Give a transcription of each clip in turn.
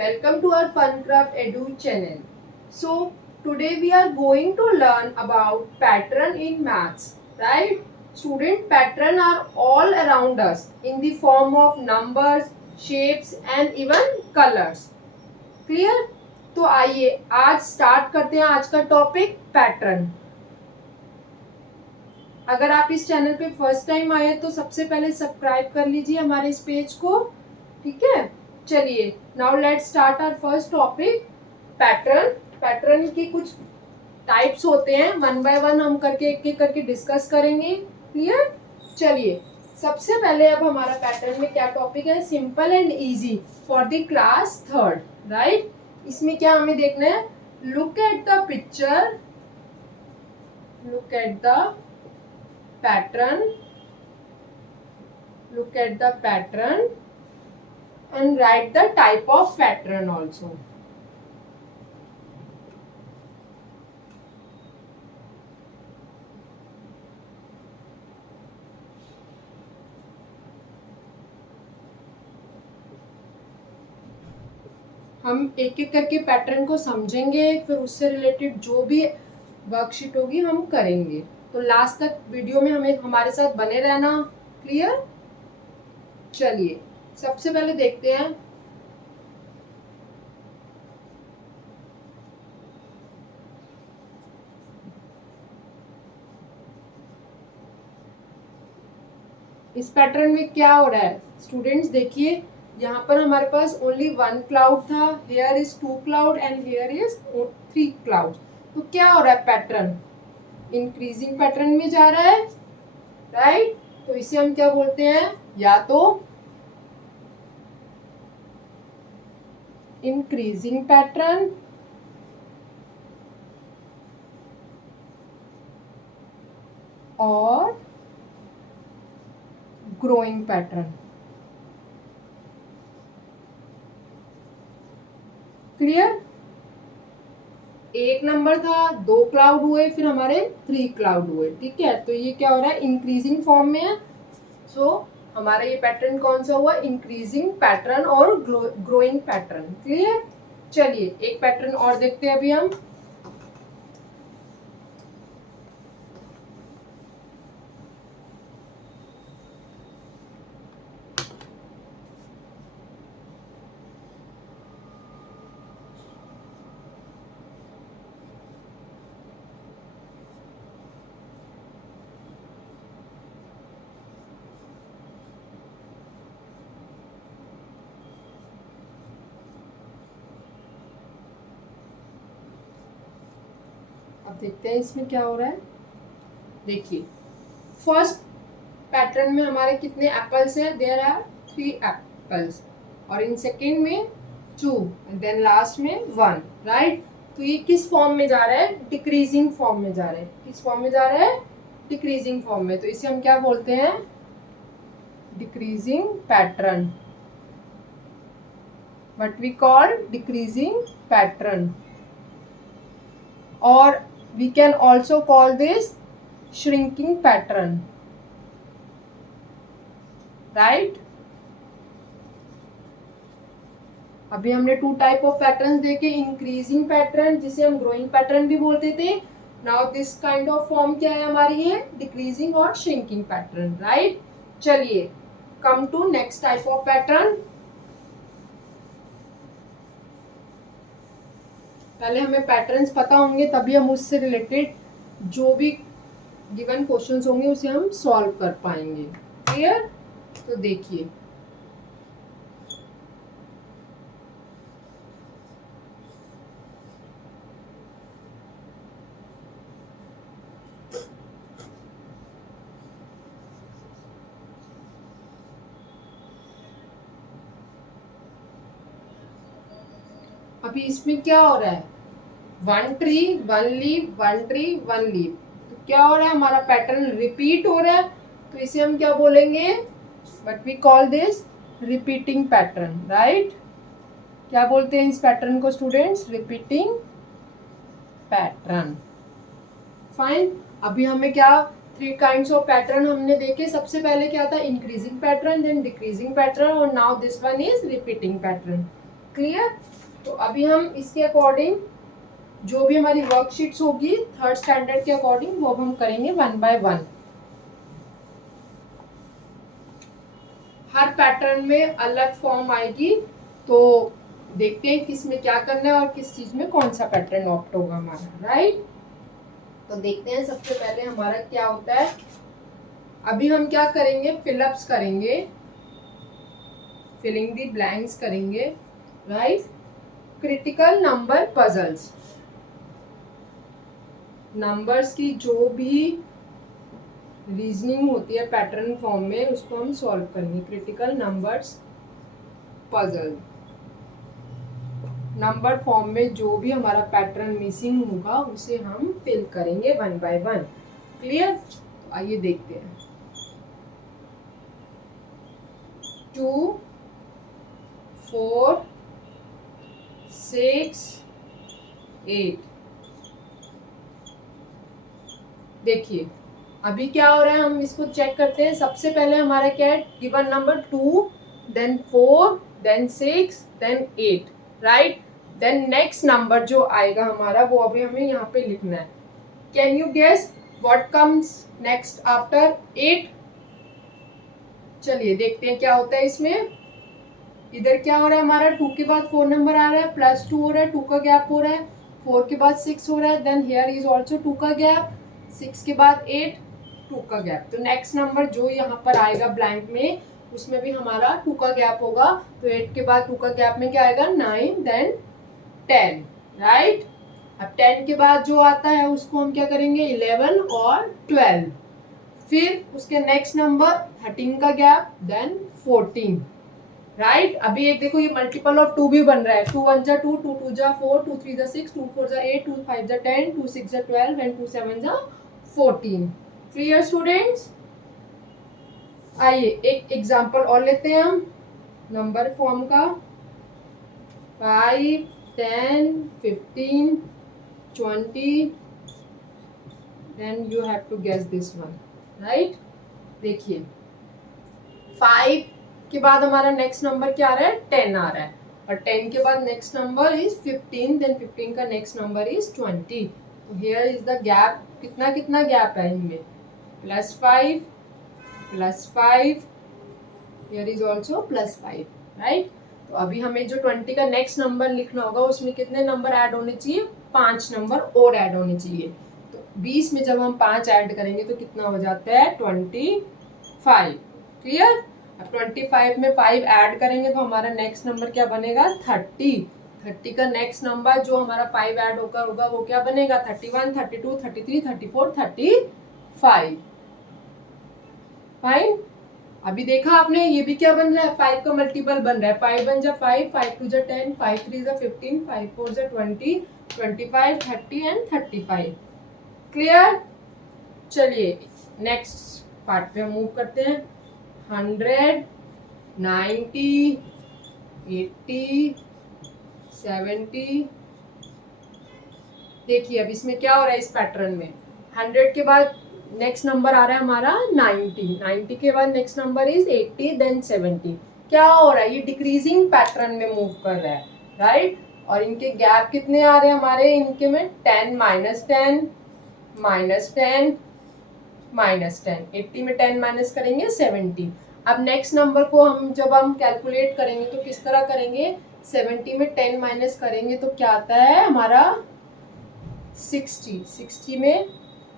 Welcome to our Funcraft Edu channel. So today we are going to learn about pattern in maths, right? Student, pattern are all around us in the form of numbers, shapes and even colors. Clear? तो आइए आज start करते हैं आज का topic pattern. अगर आप इस चैनल पे फर्स्ट टाइम आए तो सबसे पहले सब्सक्राइब कर लीजिए हमारे इस पेज को, ठीक है। चलिए now let's start our first topic pattern. Pattern की कुछ टाइप्स होते हैं, वन बाय वन हम करके एक एक करके डिस्कस करेंगे। क्लियर? चलिए सबसे पहले अब हमारा पैटर्न में क्या टॉपिक है, simple and easy for the class third, right. इसमें क्या हमें देखना है, look at the picture, look at the pattern, look at the pattern and write the type of pattern also. हम एक एक करके पैटर्न को समझेंगे, फिर उससे रिलेटेड जो भी वर्कशीट होगी हम करेंगे। तो लास्ट तक वीडियो में हमें हमारे साथ बने रहना। क्लियर? चलिए सबसे पहले देखते हैं इस पैटर्न में क्या हो रहा है। स्टूडेंट्स देखिए, यहाँ पर हमारे पास ओनली वन क्लाउड था, here is two cloud and here is three cloud. तो क्या हो रहा है, पैटर्न इंक्रीजिंग पैटर्न में जा रहा है, राइट। तो इसे हम क्या बोलते हैं, या तो इंक्रीजिंग पैटर्न और ग्रोइंग पैटर्न। क्लियर? एक नंबर था, दो क्लाउड हुए, फिर हमारे थ्री क्लाउड हुए, ठीक है। तो ये क्या हो रहा है, इंक्रीजिंग फॉर्म में है। सो हमारा ये पैटर्न कौन सा हुआ, इंक्रीजिंग पैटर्न और ग्रोइंग पैटर्न। क्लियर? चलिए एक पैटर्न और देखते हैं अभी हम। अब देखते हैं इसमें क्या हो रहा है। देखिए फर्स्ट पैटर्न में हमारे कितने एप्पल्स हैं, देयर आर 3 एप्पल्स, और इन सेकेंड में 2 एंड देन लास्ट में 1, राइट। तो ये किस फॉर्म में जा रहा है, डिक्रीजिंग फॉर्म में जा रहा है। किस फॉर्म में जा रहा है, डिक्रीजिंग फॉर्म में। तो इसे हम क्या बोलते हैं, decreasing pattern, what we call decreasing pattern. और we can also call this shrinking pattern, right। अभी हमने 2 टाइप ऑफ पैटर्न देखे, इंक्रीजिंग पैटर्न जिसे हम ग्रोइंग पैटर्न भी बोलते थे। Now this kind of form क्या है हमारी, है डिक्रीजिंग और श्रिंकिंग पैटर्न, राइट। चलिए come to next type of pattern. पहले हमें पैटर्न्स पता होंगे तभी हम उससे रिलेटेड जो भी गिवन क्वेश्चंस होंगे उसे हम सॉल्व कर पाएंगे। क्लियर? तो देखिए अभी इसमें क्या हो रहा है, 1 ट्री 1 लीफ 1 ट्री 1 लीफ। तो क्या हो रहा है, हमारा पैटर्न रिपीट हो रहा है। तो इसे हम क्या बोलेंगे, but we call this repeating pattern, right. क्या बोलते हैं इस पैटर्न को स्टूडेंट्स, रिपीटिंग पैटर्न। फाइन। अभी हमें क्या 3 काइंड्स ऑफ पैटर्न हमने देखे। सबसे पहले क्या था, increasing pattern, then decreasing pattern, और now this one is repeating pattern. Clear. तो अभी हम इसके अकॉर्डिंग जो भी हमारी वर्कशीट्स होगी थर्ड स्टैंडर्ड के अकॉर्डिंग वो अब हम करेंगे 1 बाय 1। हर पैटर्न में अलग फॉर्म आएगी, तो देखते हैं किस में क्या करना है और किस चीज में कौन सा पैटर्न ऑप्ट होगा हमारा, राइट। तो देखते हैं सबसे पहले हमारा क्या होता है। अभी हम क्या करेंगे, फिलअप्स करेंगे, फिलिंग दी ब्लैंक्स करेंगे, right. Critical number puzzles, numbers की जो भी रीजनिंग होती है पैटर्न फॉर्म में उसको हम सॉल्व करेंगे। Critical numbers puzzle, number form में जो भी हमारा पैटर्न मिसिंग होगा उसे हम फिल करेंगे 1 बाय 1। क्लियर। तो आइए देखते हैं। 2 4 6 8। देखिए अभी क्या हो रहा है, हम इसको चेक करते हैं। सबसे पहले हमारा क्या है, given number 2, then 4, then 6, then 8, right. Then next number जो आएगा हमारा वो अभी हमें यहाँ पे लिखना है। Can you guess what comes next after 8? चलिए देखते हैं क्या होता है इसमें। इधर क्या हो रहा है हमारा, 2 के बाद 4 नंबर आ रहा है, +2 हो रहा है, 2 का गैप हो रहा है, 4 के बाद 6 हो रहा है, देन हियर इज ऑल्सो 2 का गैप, 6 के बाद 8, 2 का गैप। तो नेक्स्ट नंबर जो यहाँ पर आएगा ब्लैंक में उसमें भी हमारा 2 का गैप होगा। तो 8 के बाद 2 का गैप में क्या आएगा, 9, देन 10, राइट। अब 10 के बाद जो आता है उसको हम क्या करेंगे, 11 और 12। फिर उसके नेक्स्ट नंबर 13 का गैप, देन 14, राइट। अभी एक देखो ये मल्टीपल ऑफ 2 भी बन रहा है। 2 1 जा 2, 2 2 जा 4, 2 3 जा 6, 2 4 जा 8, 2 5 जा 10, 2 6 जा 12 एंड 2 7 जा 14। Clear students. आइए एक एग्जांपल और लेते हैं हम नंबर फॉर्म का। 5 10 15 20, then you have to guess this one, right. देखिए 5 के बाद हमारा नेक्स्ट नंबर क्या आ रहा है, 10 आ रहा है, और 10 के बाद नेक्स्ट नंबर इज 15, देन 15 का नेक्स्ट नंबर इज 20। तो हियर इज द गैप, कितना कितना गैप है इनमें, +5 +5, हियर इज ऑल्सो +5, राइट। तो अभी हमें जो 20 का नेक्स्ट नंबर लिखना होगा उसमें कितने नंबर ऐड होने चाहिए, 5 नंबर और ऐड होने चाहिए। तो 20 में जब हम 5 ऐड करेंगे तो कितना हो जाता है, 25। क्लियर। अब 25 में 5 ऐड करेंगे तो हमारा नेक्स्ट नंबर क्या बनेगा, 30। 30 का नेक्स्ट नंबर जो हमारा 5 ऐड होकर होगा वो क्या बनेगा, 31 32 33 34 35। फाइन। अभी देखा आपने ये भी क्या बन रहा है, 5 का मल्टीपल बन रहा है। 5 1 जा 5, 5 2 जा 10, 5 3 जा 15, 5 4 जा 20, 25 30 एंड 35। क्लियर। चलिए नेक्स्ट पार्ट पे मूव करते हैं। 100 90 80 70। देखिए अब इसमें क्या हो रहा है, इस पैटर्न में 100 के बाद नेक्स्ट नंबर आ रहा है हमारा 90, 90 के बाद नेक्स्ट नंबर इज 80, देन 70। क्या हो रहा है, ये डिक्रीजिंग पैटर्न में मूव कर रहा है, राइट। और इनके गैप कितने आ रहे हैं हमारे, इनके में 10 -10 -10 -10, 80 में 10 माइनस करेंगे 70। अब नेक्स्ट नंबर को हम जब हम कैलकुलेट करेंगे तो किस तरह करेंगे, 70 में 10 माइनस करेंगे तो क्या आता है हमारा 60, 60 में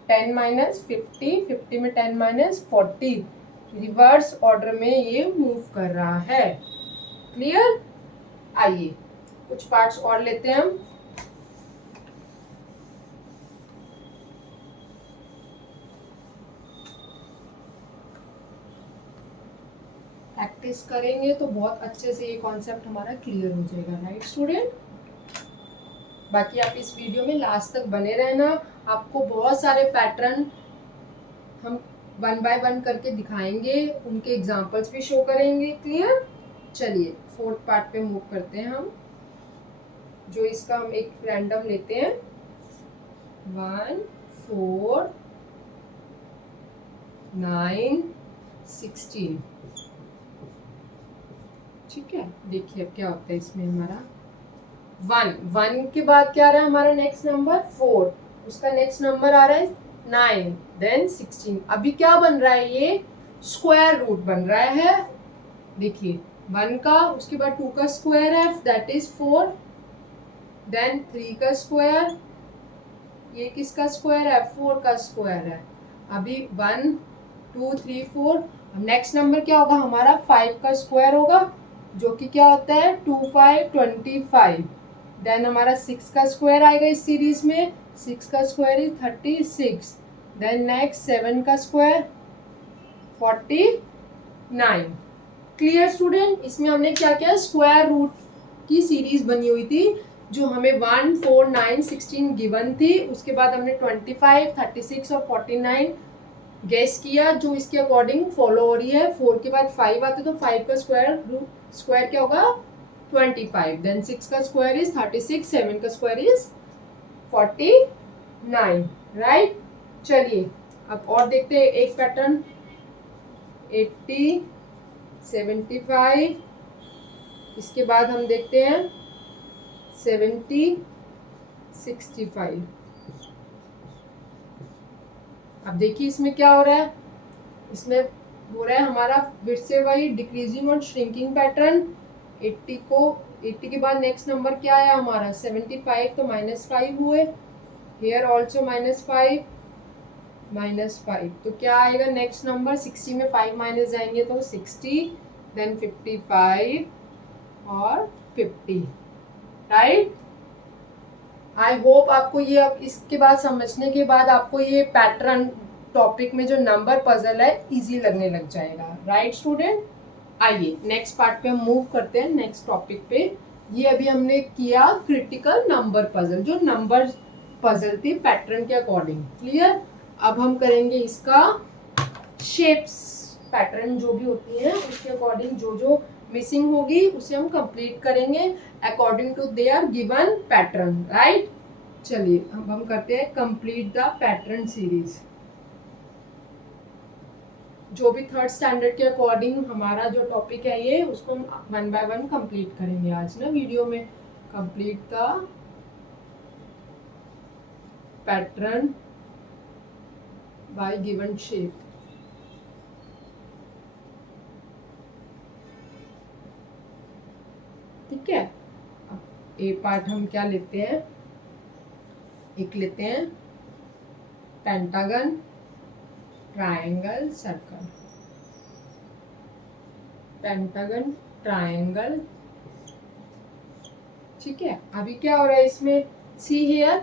10 माइनस 50, 50 में 10 माइनस 40। रिवर्स ऑर्डर में ये मूव कर रहा है। क्लियर। आइए कुछ पार्ट्स और लेते हैं हम। प्रैक्टिस करेंगे तो बहुत अच्छे से ये कॉन्सेप्ट हमारा क्लियर हो जाएगा, राइट स्टूडेंट। बाकी आप इस वीडियो में लास्ट तक बने रहना, आपको बहुत सारे पैटर्न हम 1 बाय 1 करके दिखाएंगे, उनके एग्जांपल्स भी शो करेंगे। क्लियर। चलिए 4th पार्ट पे मूव करते हैं हम, जो इसका हम एक रैंडम लेते हैं। 1 4 9 16। ठीक है, देखिए अब क्या होता है इसमें हमारा 1 के बाद क्या आ रहा है हमारा नेक्स्ट नंबर 4, उसका नेक्स्ट नंबर आ रहा है 9, देन 16। अभी क्या बन रहा है, ये स्क्वायर रूट बन रहा है। देखिए 1 का, उसके बाद 2 का स्क्वायर है दैट इज 4, देन 3 का स्क्वायर, ये किसका स्क्वायर है, 4 का स्क्वायर है। अभी 1 2 3 4, नेक्स्ट नंबर क्या होगा हमारा 5 का स्क्वायर होगा, जो कि क्या होता है 2 5 25। देन हमारा 6 का स्क्वायर आएगा इस सीरीज में, 6 का स्क्वायर इज 36। देन नेक्स्ट 7 का स्क्वायर 49। क्लियर स्टूडेंट, इसमें हमने क्या किया, स्क्वायर रूट की सीरीज बनी हुई थी जो हमें 1 4 9 16 गिवन थी। उसके बाद हमने 25 36 और 49 गेस किया जो इसके अकॉर्डिंग फॉलो हो रही है। 4 के बाद 5 आते तो 5 का स्क्वायर क्या होगा 25, देन 6 का स्क्वायर इज 36, 7 का स्क्वायर इज 49, राइट। चलिए अब और देखते हैं एक पैटर्न, 80 75, इसके बाद हम देखते हैं 70 65। अब देखिए इसमें क्या हो रहा है, इसमें हो रहा है हमारा फिर से वही डिक्रीजिंग और श्रिंकिंग पैटर्न। 80 के बाद नेक्स्ट नंबर क्या आया हमारा 75, तो -5 हुए, हेयर ऑल्सो -5 -5, तो क्या आएगा नेक्स्ट नंबर 60 में 5 माइनस जाएंगे तो 60, देन 55 और 50, राइट। आई होप आपको ये, अब इसके बाद समझने के बाद आपको ये पैटर्न टॉपिक में जो नंबर पजल है इजी लगने लग जाएगा, राइट स्टूडेंट। आइए नेक्स्ट पार्ट पे हम मूव करते हैं, नेक्स्ट टॉपिक पे। ये अभी हमने किया क्रिटिकल नंबर पजल, जो नंबर पजल थी पैटर्न के अकॉर्डिंग, क्लियर। अब हम करेंगे इसका शेप्स पैटर्न जो भी होती है उसके अकॉर्डिंग जो जो मिसिंग होगी उसे हम कंप्लीट करेंगे according to their given pattern, right. चलिए अब हम करते हैं कंप्लीट द पैटर्न सीरीज। जो भी थर्ड स्टैंडर्ड के अकॉर्डिंग हमारा जो टॉपिक है ये, उसको हम 1 बाय 1 कंप्लीट करेंगे आज ना वीडियो में। Complete the pattern bye given shape. ठीक है, अब ए पार्ट हम क्या लेते हैं, एक लेते हैं pentagon, triangle, circle, pentagon triangle. ठीक है, अभी क्या हो रहा है इसमें, सी हियर,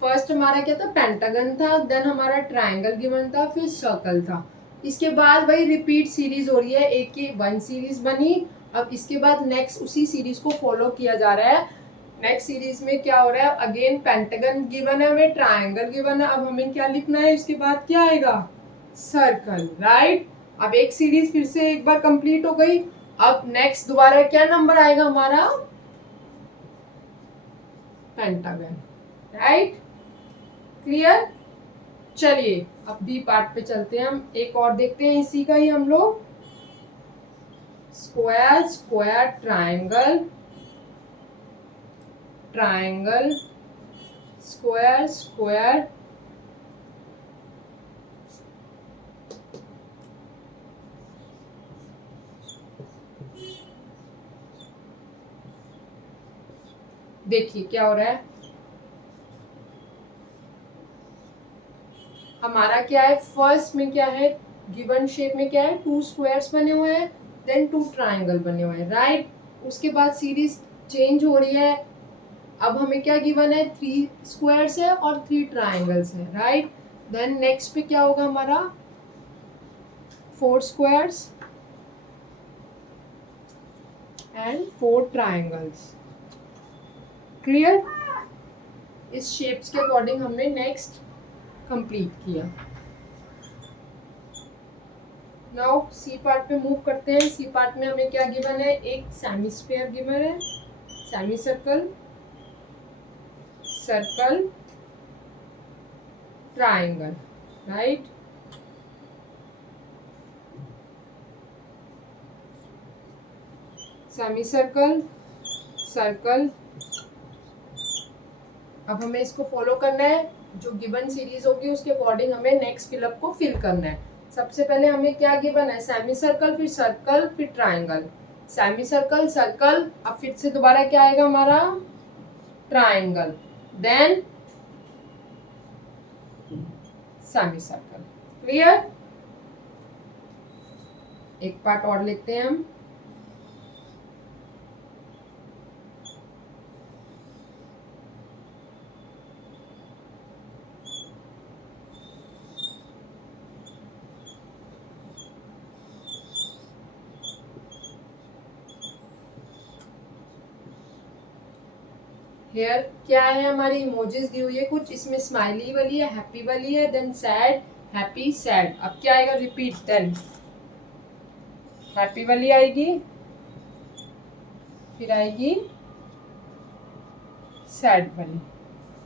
फर्स्ट हमारा क्या था पेंटागन था, देन हमारा ट्रायंगल गिवन था, फिर सर्कल था। इसके बाद वही रिपीट सीरीज हो रही है, एक की 1 सीरीज बनी, अब इसके बाद नेक्स्ट उसी सीरीज को फॉलो किया जा रहा है। नेक्स्ट सीरीज में क्या हो रहा है, अगेन पेंटागन गिवन है हमें, ट्रायंगल गिवन है, अब हमें क्या लिखना है, इसके बाद क्या आएगा सर्कल, राइट। अब एक सीरीज फिर से एक बार कंप्लीट हो गई, अब नेक्स्ट दोबारा क्या नंबर आएगा हमारा पेंटागन, राइट, क्लियर। चलिए अब बी पार्ट पे चलते हैं, हम एक और देखते हैं इसी का ही हम लोग, square square triangle, triangle square square, देखिए क्या हो रहा है हमारा, क्या है फर्स्ट में क्या है गिवन शेप में क्या है 2 स्क्वायर्स बने हुए हैं, देन 2 ट्रायंगल बने हुए हैं, राइट। उसके बाद सीरीज चेंज हो रही है, अब हमें क्या गिवन है 3 स्क्वायर्स है और 3 ट्रायंगल्स है, राइट। देन नेक्स्ट पे क्या होगा हमारा 4 स्क्वायर्स एंड 4 ट्रायंगल्स, क्लियर। इस शेप्स के अकॉर्डिंग हमने नेक्स्ट कंप्लीट किया। नाउ सी पार्ट पे मूव करते हैं। सी पार्ट में हमें क्या गिवन है, एक सेमी स्फीयर गिवन है, semi circle, circle, triangle, right. Semi circle, circle. अब हमें इसको फॉलो करना है, जो गिवन सीरीज होगी उसके अकॉर्डिंग हमें नेक्स्ट फिलअप को फिल करना है। सबसे पहले हमें क्या गिवन है, सेमी सर्कल, फिर सर्कल, फिर ट्राइंगल, सेमी सर्कल, सर्कल, अब फिर से दोबारा क्या आएगा हमारा, triangle, then semi circle. Clear? एक पार्ट और लिखते हैं हम। हेयर क्या है, हमारी इमोजीज दी हुई है कुछ, इसमें स्माइली वाली है, हैप्पी वाली है, देन सैड, हैप्पी, सैड। अब क्या आएगा, रिपीट, देन हैप्पी वाली आएगी, फिर आएगी सैड वाली।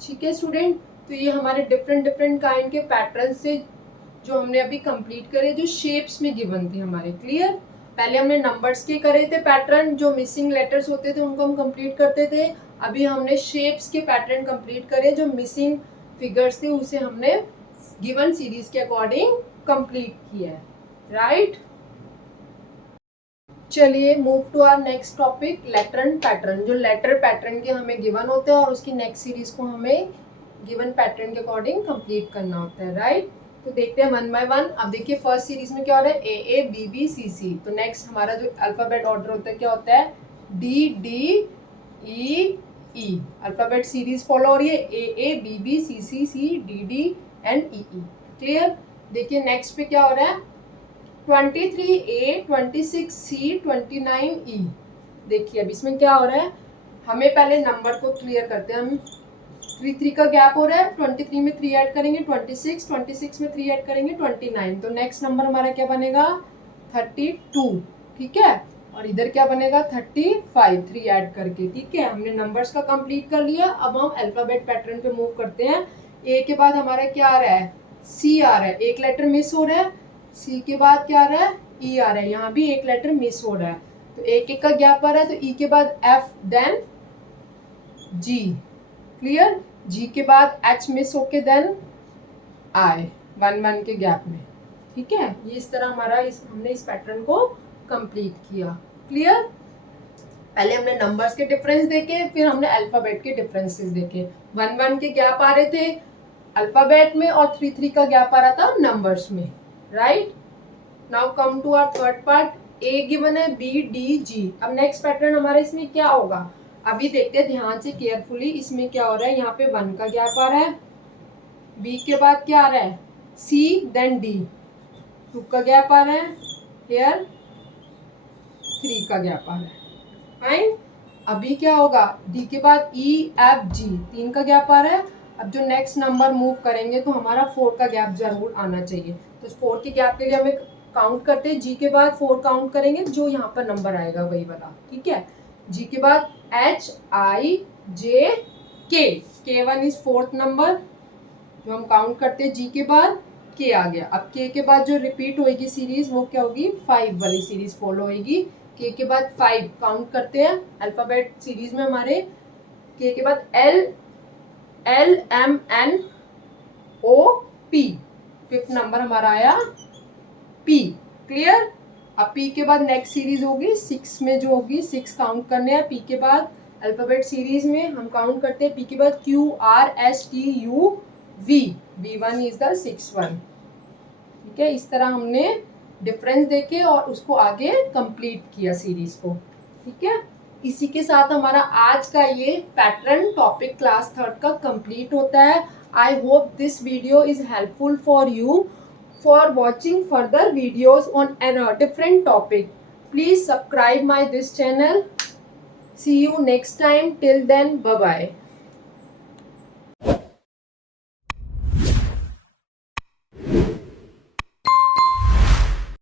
ठीक है स्टूडेंट, तो ये हमारे डिफरेंट डिफरेंट काइंड के पैटर्न से जो हमने अभी कंप्लीट करे, जो शेप्स में गिवन थे हमारे। क्लियर? पहले हमने नंबर्स के करे थे पैटर्न, जो मिसिंग लेटर्स होते थे उनको हम कंप्लीट करते थे। अभी हमने शेप्स के पैटर्न कंप्लीट करे, जो मिसिंग फिगर्स थे उसे हमने गिवन सीरीज के अकॉर्डिंग कंप्लीट किया है। राइट? चलिए move to our next topic, letter and pattern. जो लेटर पैटर्न के हमें गिवन होते हैं और उसकी नेक्स्ट सीरीज को हमें गिवन पैटर्न के अकॉर्डिंग कंप्लीट करना होता है। राइट? तो देखते हैं वन बाय वन। अब देखिए फर्स्ट सीरीज में क्या हो रहा है, ए बी बी सी सी। तो नेक्स्ट हमारा जो अल्फाबेट ऑर्डर होता है क्या होता है, D D E E. Alphabet series follow हो रही है, A B B C C C D D and E E. Clear? देखिए नेक्स्ट पे क्या हो रहा है, 23A, 26C, 29E। देखिए अब इसमें क्या हो रहा है, हमें पहले नंबर को क्लियर करते हैं। हम 3 का गैप हो रहा है, 23 में 3 ऐड करेंगे 26, 26 में 3 ऐड करेंगे 29। तो नेक्स्ट नंबर हमारा क्या बनेगा, 32। ठीक है? और इधर क्या बनेगा, 35, 3 ऐड करके। ठीक है, हमने नंबर्स का कंप्लीट कर लिया। अब हम अल्फाबेट पैटर्न पे मूव करते हैं। ए के बाद हमारा क्या आ रहा है, सी आ रहा है, एक लेटर मिस हो रहा है। सी के बाद क्या आ रहा है, ई आ रहा है, यहाँ भी एक लेटर मिस हो रहा है, तो एक एक का गैप आ रहा है। तो ई के बाद एफ, देन जी। क्लियर? जी के बाद एच मिस होके देन आई, 1 के गैप में। ठीक है, ये इस तरह हमारा हमने इस पैटर्न को कंप्लीट किया। क्लियर? पहले हमने नंबर्स के डिफरेंस देखे, फिर हमने अल्फाबेट के डिफरेंसेस देखे। 1 के गैप आ रहे थे अल्फाबेट में और 3 का गैप आ रहा था नंबर्स में। Right? Now come to our third part. A given है, बी डी जी। अब नेक्स्ट पैटर्न हमारे इसमें क्या होगा, अभी देखते हैं ध्यान से केयरफुली। इसमें क्या हो रहा है, यहाँ पे 1 का गैप आ रहा है, बी के बाद क्या आ रहा है, सी, देन डी, 2 का गैप आ रहा है, हेयर 3 का गैप आ रहा है। फाइन? अभी क्या होगा, डी के बाद ई एफ जी, 3 का गैप आ रहा है। अब जो नेक्स्ट नंबर मूव करेंगे तो हमारा 4 का गैप जरूर आना चाहिए। तो 4 के गैप के लिए हमें काउंट करते हैं, जी के बाद 4 काउंट करेंगे, जो यहाँ पर नंबर आएगा वही वाला। ठीक है? जी के बाद एच आई जे के 1 इज 4th नंबर जो हम काउंट करते हैं। जी के बाद के आ गया। अब के के बाद जो रिपीट होगी सीरीज वो क्या होगी, 5 वाली सीरीज फॉलो होगी। के बाद 5 काउंट करते हैं अल्फाबेट सीरीज में हमारे। के बाद L M N O P, 5th number हमारा आया पी। क्लियर? अब पी के बाद नेक्स्ट सीरीज होगी 6 में, जो होगी 6 काउंट करने हैं। पी के बाद अल्फाबेट सीरीज में हम काउंट करते हैं, पी के बाद Q R S T U V, V1 is the 6th one. ठीक है, इस तरह हमने डिफरेंस देखे और उसको आगे कंप्लीट किया सीरीज को। ठीक है, इसी के साथ हमारा आज का ये पैटर्न टॉपिक क्लास 3rd का कंप्लीट होता है। I hope this video is helpful for you for watching further videos on a different topic. Please subscribe my this channel. See you next time. Till then, bye bye.